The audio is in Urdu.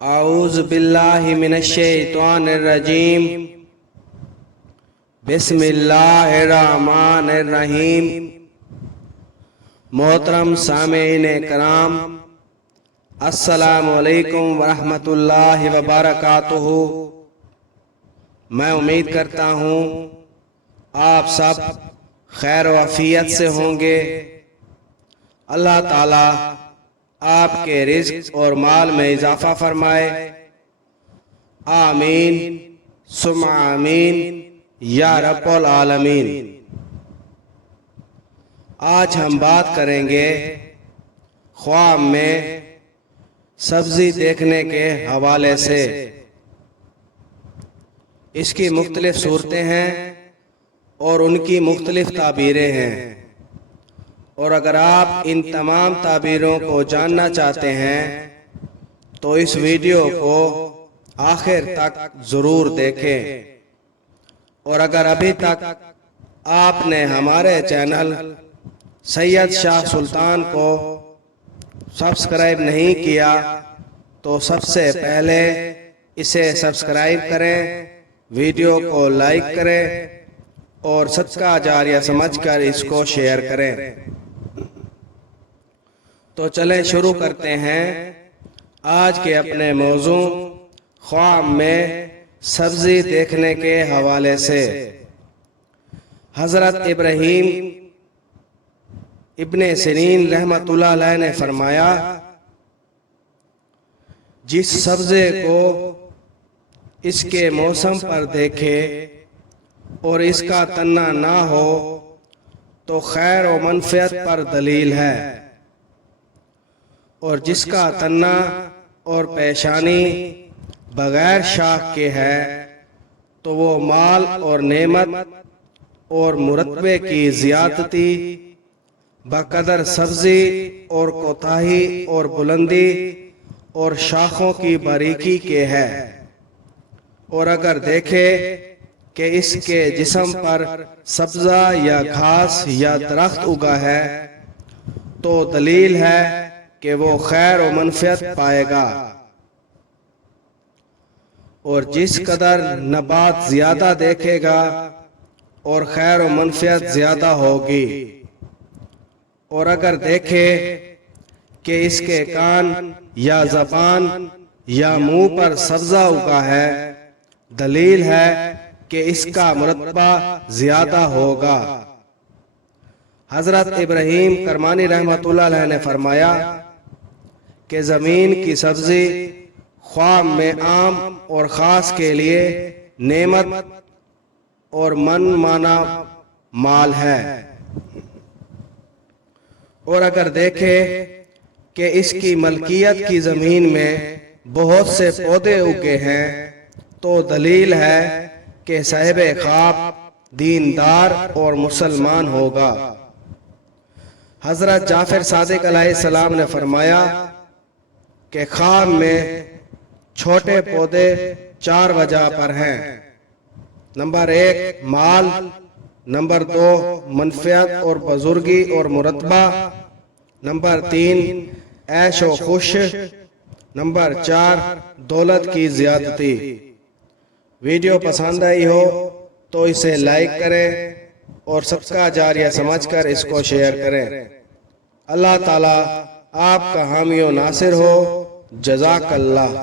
اعوذ باللہ من الشیطان الرجیم بسم اللہ الرحمن الرحیم۔ محترم سامعین کرام، السلام علیکم ورحمۃ اللہ وبرکاتہ۔ میں امید کرتا ہوں آپ سب خیر و عافیت سے ہوں گے۔ اللہ تعالی آپ کے رزق اور مال میں اضافہ فرمائے، آمین ثم آمین یا رب العالمین۔ آج ہم بات کریں گے خواب میں سبزی دیکھنے کے حوالے سے۔ اس کی مختلف صورتیں ہیں اور ان کی مختلف تعبیریں ہیں، اور اگر آپ ان تمام تعبیروں کو جاننا چاہتے ہیں تو اس ویڈیو کو آخر تک ضرور دیکھیں، اور اگر ابھی تک آپ نے ہمارے چینل سید شاہ سلطان کو سبسکرائب نہیں کیا تو سب سے پہلے اسے سبسکرائب کریں، ویڈیو کو لائک کریں اور صدقہ جاریہ سمجھ کر اس کو شیئر کریں۔ تو چلیں شروع کرتے ہیں آج کے اپنے موضوع خواب میں سبزی دیکھنے کے حوالے سے۔ حضرت ابراہیم ابن سیرین رحمۃ اللہ علیہ نے فرمایا، جس سبزے کو اس کے موسم پر دیکھے اور اس کا تنہ نہ ہو تو خیر و منفعت پر دلیل ہے، اور جس کا تنہ اور پیشانی بغیر شاخ کے ہے تو وہ مال اور نعمت اور مرتبے کی زیادتی بقدر سبزی اور کوتاہی اور بلندی اور شاخوں کی باریکی کے ہے، اور اگر دیکھے کہ اس کے جسم پر سبزہ یا گھاس یا درخت اگا ہے تو دلیل ہے کہ وہ خیر و منفعت پائے گا، اور جس قدر نبات زیادہ دیکھے گا اور خیر و منفعت زیادہ ہوگی، اور اگر دیکھے کہ اس کے کان یا زبان یا منہ پر سبزہ اگا ہے دلیل ہے کہ اس کا مرتبہ زیادہ ہوگا۔ حضرت ابراہیم کرمانی رحمۃ اللہ علیہ نے فرمایا کہ زمین کی سبزی خواب میں عام اور خاص کے لیے نعمت اور من مانا مال ہے، اور اگر دیکھے کہ اس کی ملکیت کی زمین میں بہت سے پودے اگے ہیں تو دلیل ہے کہ صاحب خواب دیندار اور مسلمان ہوگا۔ حضرت جعفر صادق علیہ السلام نے فرمایا کہ خواب میں چھوٹے پودے 4 وجہ پر ہیں۔ نمبر 1 مال، نمبر 2 منفعت اور بزرگی اور مرتبہ، نمبر 3 عیش و خوش، نمبر 4 دولت کی زیادتی۔ ویڈیو پسند آئی ہو تو اسے لائک کریں اور صدقہ جاریہ سمجھ کر اس کو شیئر کریں۔ اللہ تعالی آپ کا حامی و ناصر ہو۔ جزاک اللہ۔